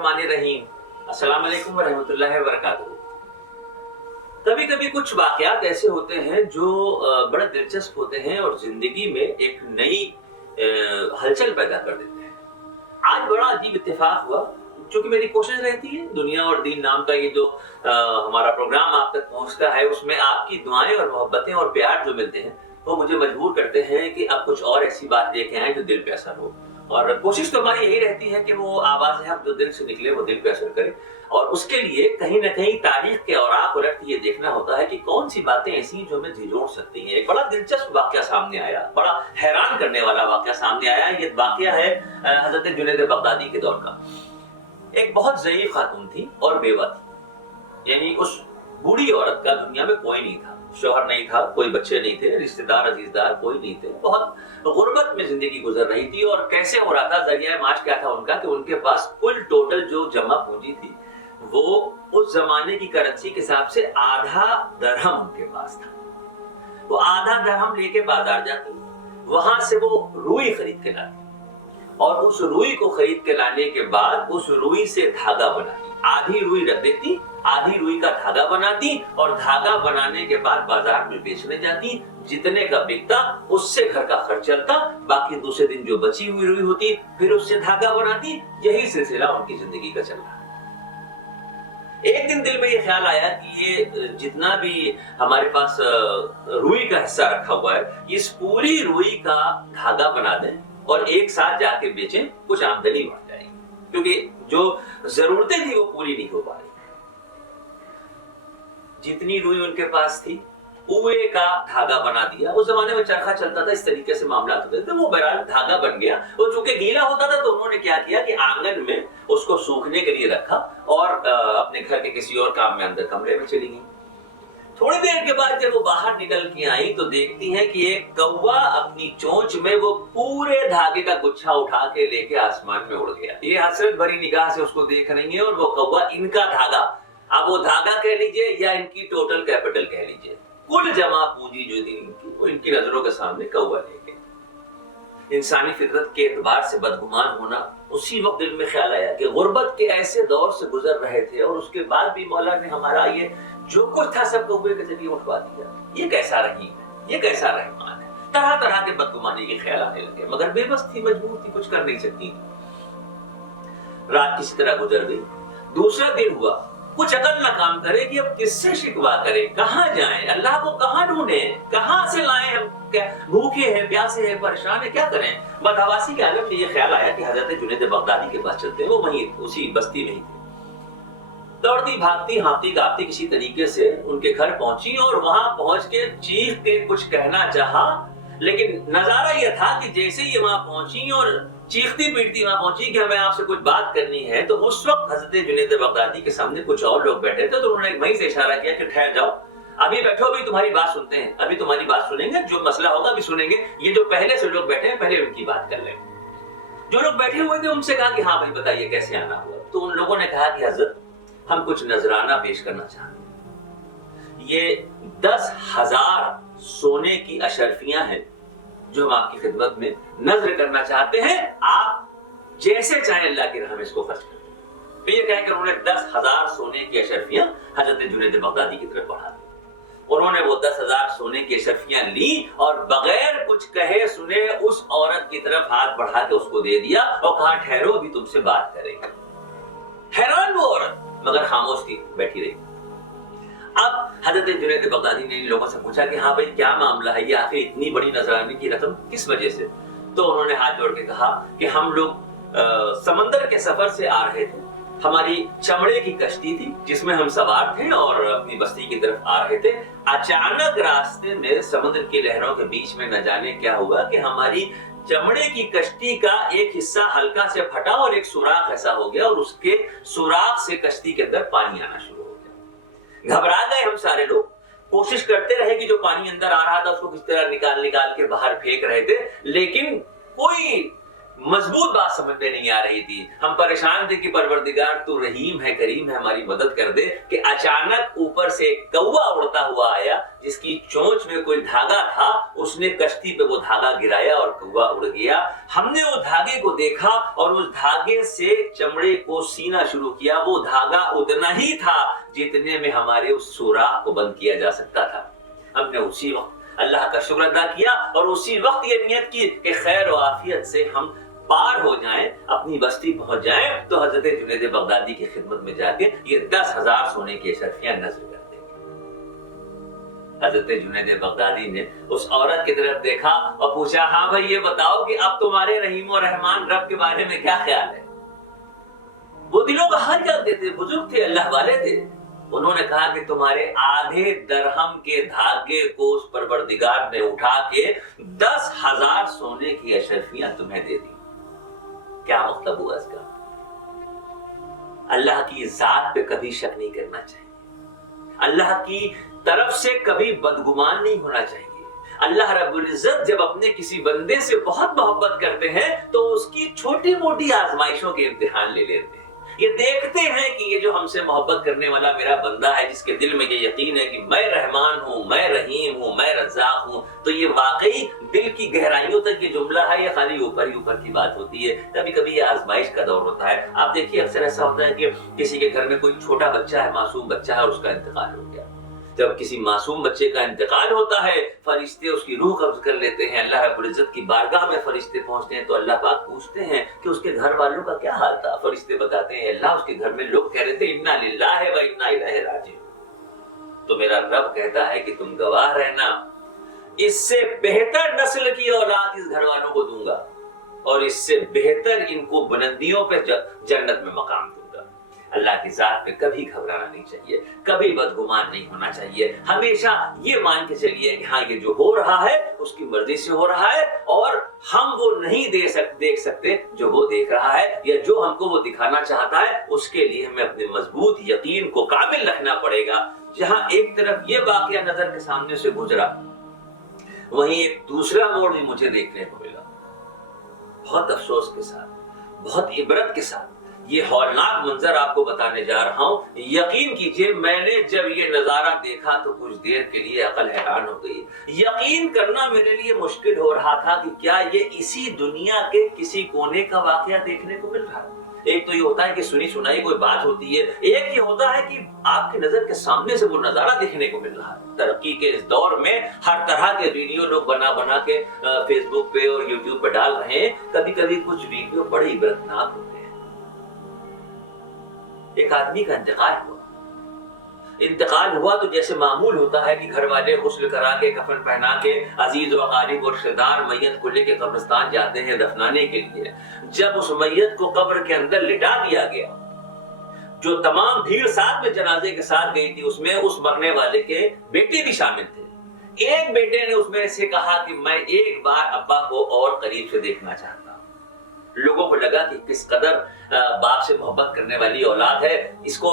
बिस्मिल्लाहिर्रहमानिर्रहीम। अस्सलाम वालेकुम व रहमतुल्लाहि व बरकातहू। कभी कभी कुछ वाकयात ऐसे होते हैं जो बड़ा दिलचस्प होते हैं और जिंदगी में एक नई हलचल पैदा कर देते हैं। आज बड़ा अजीब इत्तेफाक हुआ, क्योंकि मेरी कोशिश रहती है दुनिया और दीन नाम का ये जो हमारा प्रोग्राम आप तक पहुंचता है, उसमें आपकी दुआएं और मोहब्बतें और प्यार जो मिलते हैं वो मुझे मजबूर करते हैं कि अब कुछ और ऐसी बात लेके आए जो दिल पे असर हो। और कोशिश तो हमारी यही रहती है कि वो आवाज़ हक जो दिल से निकले वो दिल पे असर करे, और उसके लिए कहीं ना कहीं तारीख के औराक उलट के ये देखना होता है कि कौन सी बातें ऐसी जो हमें झिझोड़ सकती हैं। एक बड़ा दिलचस्प वाकया सामने आया, बड़ा हैरान करने वाला वाकया सामने आया। ये वाकया है हजरत जुनैद बगदादी के दौर का। एक बहुत ज़ईफ खातून थी और बेवा थी, यानी उस बूढ़ी औरत का दुनिया में कोई नहीं था, शौहर नहीं था, कोई बच्चे नहीं थे, रिश्तेदार अजीजदार कोई नहीं थे, बहुत गुर्बत में जिंदगी गुजर रही थी। और कैसे हो रहा था, जरिया माश क्या था उनका कि उनके पास कुल टोटल जो जमा पूंजी थी वो उस जमाने की करेंसी के हिसाब से आधा दरहम उनके पास था। वो आधा दरहम लेके बाजार जाती, वहां से वो रुई खरीद के लाती, और उस रुई को खरीद के लाने के बाद उस रुई से धागा बनाती। आधी रुई रख देती, आधी रुई का धागा बनाती, और धागा बनाने के बाद बाजार में बेचने जाती। जितने का बिकता उससे घर का खर्च चलता, बाकी दूसरे दिन जो बची हुई रुई होती फिर उससे धागा बनाती। यही सिलसिला उनकी जिंदगी का चल रहा। एक दिन दिल में ये ख्याल आया कि ये जितना भी हमारे पास रुई का हिस्सा रखा हुआ है, इस पूरी रुई का धागा बना दें और एक साथ जाके बेचें, कुछ आमदनी बढ़ जाएगी, क्योंकि जो जरूरतें थी वो पूरी नहीं हो पा रही। जितनी रुई उनके पास थी उवे का धागा बना दिया। उस जमाने में चरखा चलता था, इस तरीके से मामला होते थे। वो बहरहाल धागा बन गया, और चूंकि गीला होता था तो उन्होंने क्या किया कि आंगन में उसको सूखने के लिए रखा और अपने घर के किसी और काम में अंदर कमरे में चली गई। थोड़ी देर के बाद जब वो बाहर निकल के आई तो देखती है कि एक कौवा अपनी चोंच में वो पूरे धागे का गुच्छा उठा के लेके आसमान में उड़ गया। ये हसरत भरी निगाह से उसको देख रही है, और वो कौवा इनका धागा, अब वो धागा कह लीजिए या इनकी टोटल कैपिटल कह लीजिए, कुल जमा पूंजी जो थी इनकी, वो इनकी नजरों के सामने कौवा लेके। इंसानी फितरत के एतबार से बदगुमान होना। उसी वक्त दिल में ख्याल आया कि गुर्बत के ऐसे दौर से गुजर रहे थे, और उसके बाद भी मौला ने हमारा ये जो कुछ था सब कौवे के जरिए उठवा दिया। ये कैसा रहीम है, ये कैसा रहमान है। तरह तरह के बदगुमानी के ख्याल आने लगे, मगर बेबस थी, मजबूर थी, कुछ कर नहीं सकती। रात किसी तरह गुजर गई। दूसरा दिन हुआ, कुछ अकल ना काम करे कि अब किससे शिकवा करें, कहाँ जाएं, अल्लाह को कहाँ ढूंढें, कहाँ से लाएं, हम क्या भूखे हैं, प्यासे हैं, परेशान हैं, क्या करें। बदहवासी के आलम में ये ख्याल आया कि हजरत जुनैद बगदादी के पास चलते हैं। वो वहीं उसी बस्ती में ही थे। दौड़ती भागती हाँफती कांपती किसी तरीके से उनके घर पहुंची, और वहां पहुंच के चीख के कुछ कहना चाहा, लेकिन नजारा यह था कि जैसे ही वहां पहुंची और चीखती पीटती वहां पहुंची कि हमें आपसे कुछ बात करनी है, तो उस वक्त हजरत जुनैद बगदादी के सामने कुछ और लोग बैठे थे। तो उन्होंने वहीं से इशारा किया कि ठहर जाओ, अभी बैठो, अभी तुम्हारी बात सुनते हैं, अभी तुम्हारी बात सुनेंगे, जो मसला होगा अभी सुनेंगे। ये जो पहले से लोग बैठे हैं पहले उनकी बात कर लें। जो लोग बैठे हुए थे उनसे कहा कि हाँ भाई बताइए कैसे आना हुआ। तो उन लोगों ने कहा कि हजरत हम कुछ नजराना पेश करना चाहते हैं। ये 10,000 सोने की अशरफियां हैं जो हम आपकी खिदमत में नजर करना चाहते हैं, आप जैसे चाहे अल्लाह की राह में इसको खर्च करें। तो ये कहकर उन्होंने 10,000 सोने की अशरफियां हजरत जुनैद बगदादी की तरफ बढ़ा दी। उन्होंने वो 10,000 सोने की अशरफियां ली और बगैर कुछ कहे सुने उस औरत की तरफ हाथ बढ़ा के उसको दे दिया और कहा ठहरो अभी तुमसे बात करेंगे। हैरान वो औरत, मगर खामोश थी, बैठी रही। अब हजरत जुनैद बगदादी ने इन लोगों से पूछा कि हाँ भाई क्या मामला है, ये आखिर इतनी बड़ी नजराने की रकम किस वजह से। तो उन्होंने हाथ जोड़ के कहा कि हम लोग समंदर के सफर से आ रहे थे, हमारी चमड़े की कश्ती थी जिसमें हम सवार थे और अपनी बस्ती की तरफ आ रहे थे। अचानक रास्ते में समुद्र की लहरों के बीच में न जाने क्या हुआ कि हमारी चमड़े की कश्ती का एक हिस्सा हल्का से फटा और एक सुराख ऐसा हो गया, और उसके सुराख से कश्ती के अंदर पानी आना शुरू हो गया। घबरा गए हम सारे लोग, कोशिश करते रहे कि जो पानी अंदर आ रहा था उसको किस तरह निकाल निकाल के बाहर फेंक रहे थे, लेकिन कोई मजबूत बात समझ में नहीं आ रही थी। हम परेशान थे कि परवरदिगार तू रहीम है, करीम है, हमारी मदद कर दे। कि अचानक ऊपर से कौवा उड़ता हुआ आया जिसकी चोंच में कोई धागा था, اس نے کشتی پہ وہ دھاگا گرایا اور کوا اڑ گیا. ہم نے وہ دھاگے کو دیکھا اور اس دھاگے سے چمڑے کو سینا شروع کیا. وہ دھاگا اتنا ہی تھا جتنے میں ہمارے اس سوراخ کو بند کیا جا سکتا تھا. ہم نے اسی وقت اللہ کا شکر ادا کیا اور اسی وقت یہ نیت کی کہ خیر و عافیت سے ہم پار ہو جائیں, اپنی بستی پہنچ جائیں تو حضرت جنید بغدادی کی خدمت میں جا کے یہ 10,000 سونے کی اشرفیاں نذر کر دیں گے. حضرت جنید بغدادی نے اس عورت کی طرف دیکھا اور پوچھا, ہاں بھائی یہ بتاؤ کہ اب تمہارے رحیم و رحمان رب کے بارے میں کیا خیال ہے؟ وہ دلوں کا حال جانتے تھے, بزرگ تھے, اللہ والے تھے. انہوں نے کہا کہ تمہارے آدھے درہم کے دھاگے کو اس پروردگار نے اٹھا کے 10,000 سونے کی اشرفیاں تمہیں دے دی. کیا مطلب ہوا اس کا؟ اللہ کی ذات پہ کبھی شک نہیں کرنا چاہیے, اللہ کی طرف سے کبھی بدگمان نہیں ہونا چاہیے. اللہ رب العزت جب اپنے کسی بندے سے بہت محبت کرتے ہیں تو اس کی چھوٹی موٹی آزمائشوں کے امتحان لے لیتے ہیں. یہ دیکھتے ہیں کہ یہ جو ہم سے محبت کرنے والا میرا بندہ ہے, جس کے دل میں یہ یقین ہے کہ میں رحمان ہوں, میں رحیم ہوں, میں رزاق ہوں, تو یہ واقعی دل کی گہرائیوں تک یہ جملہ ہے یا خالی اوپر ہی اوپر کی بات ہوتی ہے؟ کبھی کبھی یہ آزمائش کا دور ہوتا ہے. آپ دیکھیے اکثر ایسا ہوتا ہے کہ کسی کے گھر میں کوئی چھوٹا بچہ ہے, معصوم بچہ ہے, اور اس کا انتقال ہو گیا. جب کسی معصوم بچے کا انتقال ہوتا ہے فرشتے اس کی روح قبض کر لیتے ہیں. اللہ رب العزت کی بارگاہ میں فرشتے پہنچتے ہیں تو اللہ پاک پوچھتے ہیں کہ اس کے گھر والوں کا کیا حال تھا. فرشتے بتاتے ہیں اللہ اس کے گھر میں لوگ کہہ رہے تھے انا للہ و انا الیہ راجعون. تو میرا رب کہتا ہے کہ تم گواہ رہنا, اس سے بہتر نسل کی اولاد اس گھر والوں کو دوں گا اور اس سے بہتر ان کو بلندیوں پہ جنت میں مقام دوں گا. اللہ کی ذات پہ کبھی گھبرانا نہیں چاہیے, کبھی بدگمان نہیں ہونا چاہیے. ہمیشہ یہ مان کے چلیے کہ ہاں یہ جو ہو رہا ہے اس کی مرضی سے ہو رہا ہے اور ہم وہ نہیں دیکھ سکتے جو وہ دیکھ رہا ہے, یا جو ہم کو وہ دکھانا چاہتا ہے اس کے لیے ہمیں اپنے مضبوط یقین کو کامل رکھنا پڑے گا. جہاں ایک طرف یہ واقعہ نظر کے سامنے سے گزرا, وہیں ایک دوسرا موڑ بھی مجھے دیکھنے کو ملا. بہت افسوس کے ساتھ, بہت عبرت کے ساتھ یہ ہولناک منظر آپ کو بتانے جا رہا ہوں. یقین کیجئے میں نے جب یہ نظارہ دیکھا تو کچھ دیر کے لیے عقل حیران ہو گئی. یقین کرنا میرے لیے مشکل ہو رہا تھا کہ کیا یہ اسی دنیا کے کسی کونے کا واقعہ دیکھنے کو مل رہا ہے. ایک تو یہ ہوتا ہے کہ سنی سنائی کوئی بات ہوتی ہے, ایک یہ ہوتا ہے کہ آپ کی نظر کے سامنے سے وہ نظارہ دیکھنے کو مل رہا ہے. ترقی کے اس دور میں ہر طرح کے ویڈیو لوگ بنا کے فیس بک پہ اور یوٹیوب پہ ڈال رہے ہیں. کبھی کبھی کچھ ویڈیو بڑے عبرتناک ہوتے ہیں. ایک آدمی کا انتقال ہوا تو جیسے معمول ہوتا ہے کہ گھر والے غسل کرا کے کفن پہنا کے عزیز و اقارب اور رشتہ دار میت کو لے کے قبرستان جاتے ہیں دفنانے کے لیے. جب اس میت کو قبر کے اندر لٹا دیا گیا, جو تمام بھیڑ ساتھ میں جنازے کے ساتھ گئی تھی اس میں اس مرنے والے کے بیٹے بھی شامل تھے. ایک بیٹے نے اس میں سے کہا کہ میں ایک بار ابا کو اور قریب سے دیکھنا چاہتا ہوں. لوگوں کو لگا کہ کس قدر باپ سے محبت کرنے والی اولاد ہے, اس کو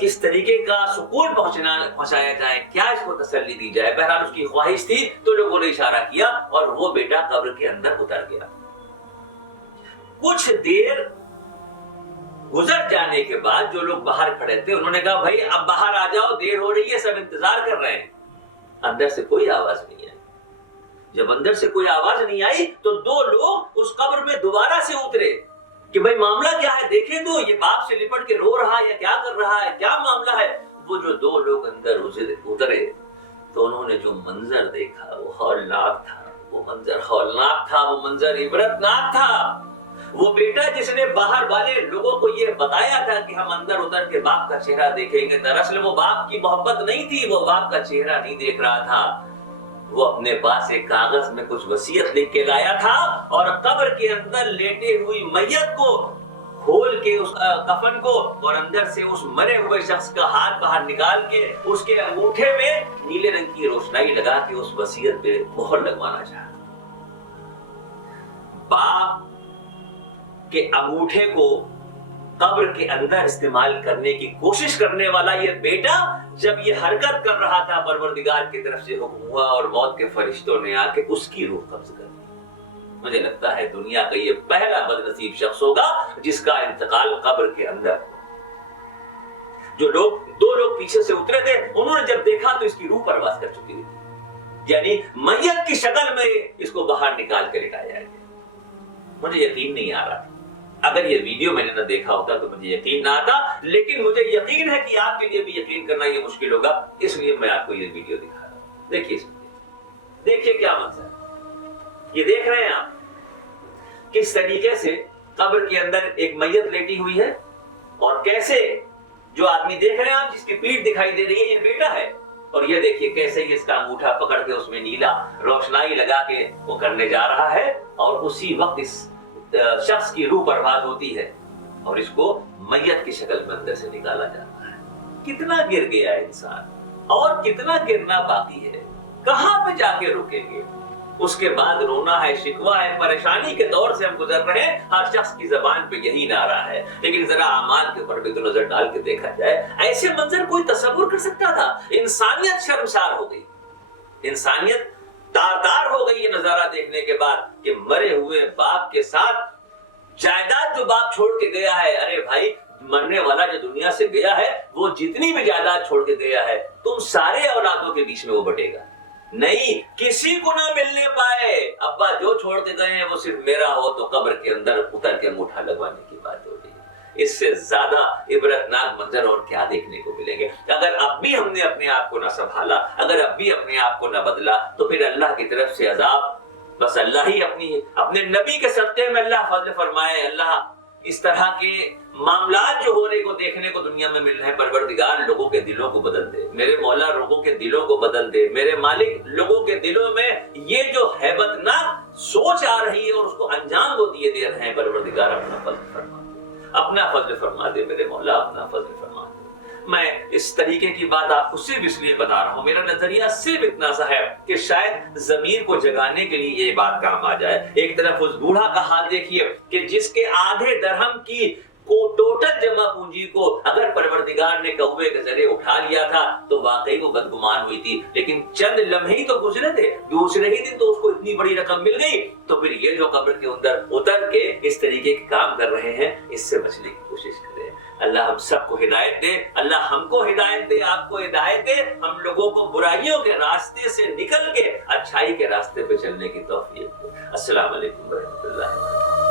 کس طریقے کا سکون پہنچایا جائے, کیا اس کو تسلی دی جائے. بہرحال اس کی خواہش تھی تو لوگوں نے اشارہ کیا اور وہ بیٹا قبر کے اندر اتر گیا. کچھ دیر گزر جانے کے بعد جو لوگ باہر کھڑے تھے انہوں نے کہا بھائی اب باہر آ جاؤ, دیر ہو رہی ہے, سب انتظار کر رہے ہیں. اندر سے کوئی آواز نہیں ہے. جب اندر سے کوئی آواز نہیں آئی تو دو لوگ اس قبر میں دوبارہ سے اترے کہ بھئی معاملہ کیا ہے, دیکھیں تو یہ باپ سے لپٹ کے رو رہا ہے یا کیا کر رہا ہے, کیا معاملہ ہے. وہ جو دو لوگ اندر اترے تو انہوں نے جو منظر دیکھا وہ ہولناک تھا. وہ منظر ہولناک تھا, وہ منظر عبرتناک تھا. وہ بیٹا جس نے باہر والے لوگوں کو یہ بتایا تھا کہ ہم اندر اتر کے باپ کا چہرہ دیکھیں گے, دراصل وہ باپ کی محبت نہیں تھی, وہ باپ کا چہرہ نہیں دیکھ رہا تھا. وہ اپنے پاس ایک کاغذ میں کچھ وصیت لکھ کے لایا تھا اور قبر کے اندر لیٹے ہوئی میت کو کھول کے اس کفن کو اور اندر سے اس مرے ہوئے شخص کا ہاتھ باہر نکال کے اس کے انگوٹھے میں نیلے رنگ کی روشنائی لگا کے اس وصیت پہ مہر لگوانا چاہا. باپ کے انگوٹھے کو قبر کے اندر استعمال کرنے کی کوشش کرنے والا یہ بیٹا جب یہ حرکت کر رہا تھا پروردگار کی طرف سے حکم ہوا اور موت کے فرشتوں نے آ کے اس کی روح قبض کر دی. مجھے لگتا ہے دنیا کا یہ پہلا بدنصیب شخص ہوگا جس کا انتقال قبر کے اندر. جو دو لوگ پیچھے سے اترے تھے انہوں نے جب دیکھا تو اس کی روح پرواز کر چکی تھی. यानी मैयत की शक्ल में इसको बाहर निकाल कर लिटाया गया। मुझे यकीन नहीं आ रहा, अगर ये वीडियो मैंने न देखा होता तो मुझे यकीन ना आता, लेकिन मुझे यकीन है कि आपके लिए भी यकीन करना ये मुश्किल होगा, इसलिए मैं आपको ये वीडियो दिखा रहा हूं। देखिए देखिए क्या मंजर, ये देख रहे हैं आप किस तरीके से कब्र के अंदर एक मैयत लेटी हुई है, और कैसे जो आदमी देख रहे हैं आप, जिसकी पीठ दिखाई दे रही है, ये बेटा है, और ये देखिए कैसे ही इसका अंगूठा पकड़ के उसमें नीला रोशनाई लगा के वो करने जा रहा है, और उसी वक्त इस शख्स की रूह बर्बाद होती है और इसको मैयत की शक्ल में अंदर से निकाला जाता है। कितना गिर गया इंसान और कितना गिरना बाकी है, कहां पे जाके रुकेंगे। उसके बाद रोना है, शिकवा है, परेशानी के दौर से हम गुजर रहे हैं, हर शख्स की जबान पे यही नारा है। लेकिन जरा आमाल के ऊपर भी तो नजर डाल के देखा जाए, ऐसे मंजर कोई तसव्वुर कर सकता था? इंसानियत शर्मसार हो गई, इंसानियत तार-तार हो गई ये नजारा देखने के बाद कि मरे हुए बाप के साथ जायदाद जो बाप छोड़ के गया है, अरे भाई मरने वाला जो दुनिया से गया है वो जितनी भी जायदाद छोड़ के गया है, तुम सारे औलादों के बीच में वो बटेगा नहीं, किसी को ना मिलने पाए। अब्बा जो छोड़ के गए हैं वो सिर्फ मेरा हो, तो कब्र के अंदर उतर के अंगूठा लगवाने की बात हो रही है। इससे ज्यादा इबरतनाक मंजर और क्या देखने को मिलेंगे। अगर अब भी हमने अपने आप को न संभाला, अगर अब भी अपने आप को न बदला, तो फिर अल्लाह की तरफ से अजाब बस अल्लाह ही अपने नबी के सदक़े में अल्लाह फज़ल फरमाए। अल्लाह इस तरह के मामलात जो होने को देखने को दुनिया में मिल रहे हैं, परवरदिगार लोगों के दिलों को बदल दे, मेरे मौला लोगों के दिलों को बदल दे, मेरे मालिक लोगों के दिलों में ये जो हैबतनाक सोच आ रही है और उसको अंजाम वो दिए दे रहे हैं, परवरदिगार अपना फज़ल फरमा दे, अपना फज़ल फरमा दे मेरे मौला, अपना फज़ल फरमा दे। मैं इस तरीके की बात आपको सिर्फ इसलिए बता रहा हूं, मेरा नजरिया सिर्फ इतना सा है कि शायद ज़मीर को जगाने के लिए ये बात काम आ जाए। एक तरफ उस बूढ़ा का हाल देखिए कि जिसके आधे दरहम की को टोटल जमा पूंजी को अगर परवरदिगार ने कौवे के जरिए उठा लिया था तो वाकई वो बदगुमान हुई थी, लेकिन चंद लम्हे ही तो गुजरे थे, दूसरे ही दिन तो उसको इतनी बड़ी रकम मिल गई। तो फिर ये जो कब्र के अंदर उतर के इस तरीके के काम कर रहे हैं, इससे बचने की कोशिश करें। अल्लाह हम सबको हिदायत दे, अल्लाह हमको हिदायत दे, आपको हिदायत दे, हम लोगों को बुराइयों के रास्ते से निकल के अच्छाई के रास्ते पे चलने की तौफीक दे। अस्सलाम वालेकुम व रहमतुल्लाह।